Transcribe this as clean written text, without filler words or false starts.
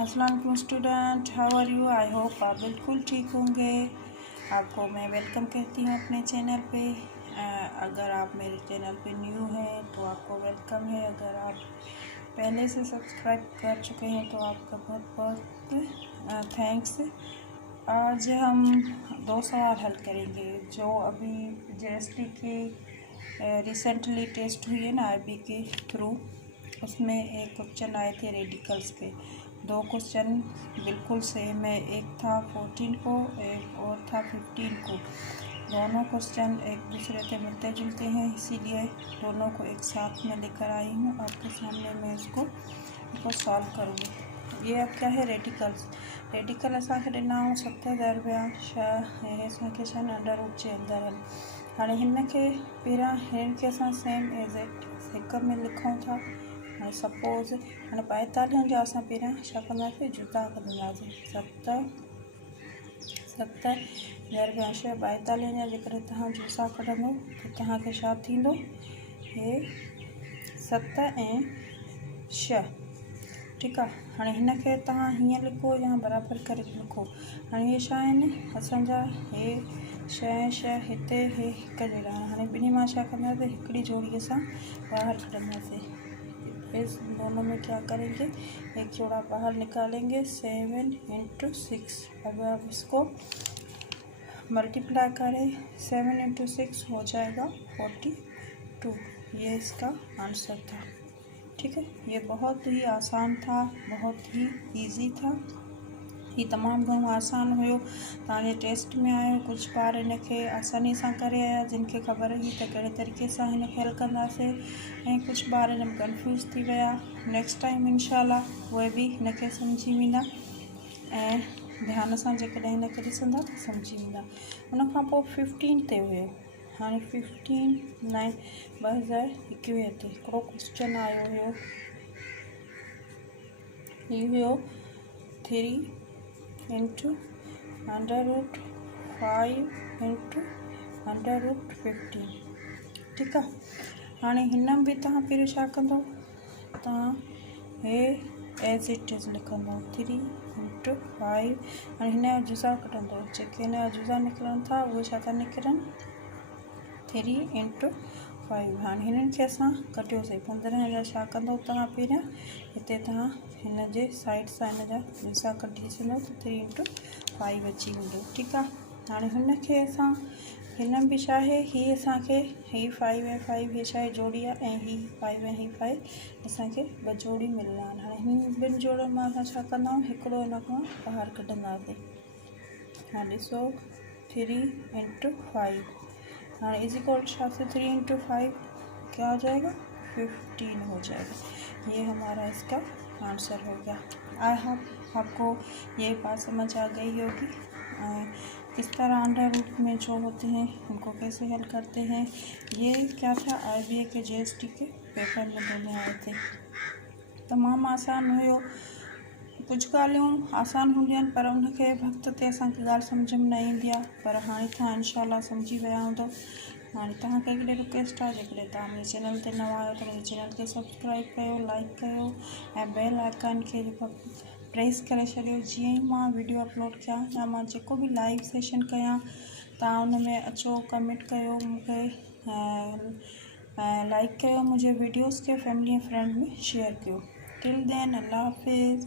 अस्सलाम वालेकुम student, how are you. I hope आप बिल्कुल ठीक होंगे। आपको मैं वेलकम कहती हूँ अपने चैनल पे। अगर आप मेरे चैनल पे न्यू हैं तो आपको वेलकम है। अगर आप पहले से सब्सक्राइब कर चुके हैं तो आपका बहुत बहुत थैंक्स। आज हम 2 सवाल हल करेंगे जो अभी जीएसटी के रिसेंटली टेस्ट हुई है ना IB के थ्रू। उसमें एक क्वेश्चन आए थे रेडिकल्स के। 2 क्वेश्चन बिल्कुल सेम है, एक था 14 को, एक और था 15 को। दोनों क्वेश्चन एक दूसरे से मिलते जुलते हैं, इसीलिए दोनों को एक साथ में लेकर आई हूँ आपके सामने। मैं इसको सॉल्व करूँगी। ये अब क्या है, रेडिकल असांखे ॾिना 70,000 रुपया छह असांखे अंडर रूट जे अंदरि आहिनि। हाणे हिन खे पहिरियां हिन खे असां सेम एज़ इट हिक में लिखूं था। हाँ सपोज़ हाँ 45 जो असां पहिरियां छा कंदासीं, जुदा कंदासीं। 70,000 रुपया 42 जा जेकर तव्हां जुदा कढंदो त तव्हांखे छा थींदो, हे 7 ऐं 6। ठीकु आहे। हाणे हिन खे तव्हां हीअं लिखो या बराबरि करे लिखो। हाणे हे छा आहिनि असांजा, हे 6 ऐं 6 हिते, हे हिक जहिड़ा। हाणे ॿिन्ही मां छा कंदासीं, हिकिड़ी जोड़ी असां ॿाहिरि कढंदासीं। इस दोनों में क्या करेंगे, एक जोड़ा बाहर निकालेंगे। 7 × 6। अब आप इसको मल्टीप्लाई करें, 7 × 6 हो जाएगा 42। ये इसका आंसर था। ठीक है, ये बहुत ही आसान था, बहुत ही इजी था। ये तमामु घणो आसान हुयो। तव्हांजे टेस्ट में आयो, कुझु ॿार हिन खे आसानी सां करे आया जिनखे ख़बर हुई त कहिड़े तरीक़े सां हिन खे हल कंदासीं, ऐं कुझु ॿार हिन में कंफ्यूज़ थी विया। नेक्स्ट टाइम इंशाल्लाह उहे बि हिन खे सम्झी वेंदा ऐं ध्यान सां जेकॾहिं हिन खे ॾिसंदा त सम्झी वेंदा। उन खां पोइ 15 ते हुयो। हाणे 15/9/2021 ते हिकिड़ो क्वेश्चन आयो हुयो। ही हुयो 3 × √5 × √15। ठीकु आहे। हाणे हिन में बि तव्हां पहिरियों छा कंदो, तव्हां हे एज़ इट इज़ लिखंदो 3 × 5। हाणे हिन जा जुज़ा कढंदो, जेके हिन जा जुज़ा निकिरनि था उहे छा था निकिरनि, 3 × 5। हाणे हिननि खे असां कढियोसीं। 15 जा छा कंदो तव्हां पहिरियां, हिते तव्हां हिन जे साइड सां हिन जा जुज़ा कढी छॾंदो त 3 × 5 अची वेंदो। ठीकु आहे। हाणे हुन खे असां हिन बि छा आहे, हीअ असांखे ही 5 ऐं 5 हे छा आहे जोड़ी आहे, ऐं ही 5 ऐं ही 5 असांखे 2 जोड़ी मिलंदा आहिनि। हाणे हिन 2 जोड़नि मां असां छा कंदा आहियूं, हिकिड़ो हिन खां ॿाहिरि कढंदासीं। हाणे ॾिसो 3 × 5। हाँ इज इक्वल छा से 3 × 5 क्या हो जाएगा, 15 हो जाएगा। ये हमारा इसका आंसर हो गया। आई होप आपको ये बात समझ आ गई होगी। किस तरह अंडर रूट में जो होते हैं उनको कैसे हल करते हैं। ये क्या था, IBA के GST के पेपर में दोनों आए थे। तमामु आसान हुयो। कुझु ॻाल्हियूं आसान हूंदियूं आहिनि पर उनखे वक़्त ते असांखे ॻाल्हि सम्झ में न ईंदी आहे, पर हाणे तव्हां इंशाल्लाह सम्झी विया हूंदो। हाणे तव्हांखे हिकिड़ी रिक्वेस्ट आहे, जेकॾहिं तव्हां मुंहिंजे चैनल ते नवां आहियो त मुंहिंजे चैनल खे सब्सक्राइब कयो, लाइक कयो ऐं बेल आइकन खे प्रेस करे छॾियो। जीअं ई मां वीडियो अपलोड कयां या मां जेको बि लाइव सेशन कयां, तव्हां उन में अचो, कमेंट कयो, मूंखे लाइक कयो, मुंहिंजे वीडियोज़ खे फैमिली ऐं फ्रेंड में शेयर कयो। टिल देन अल्लाह हाफ़िज़।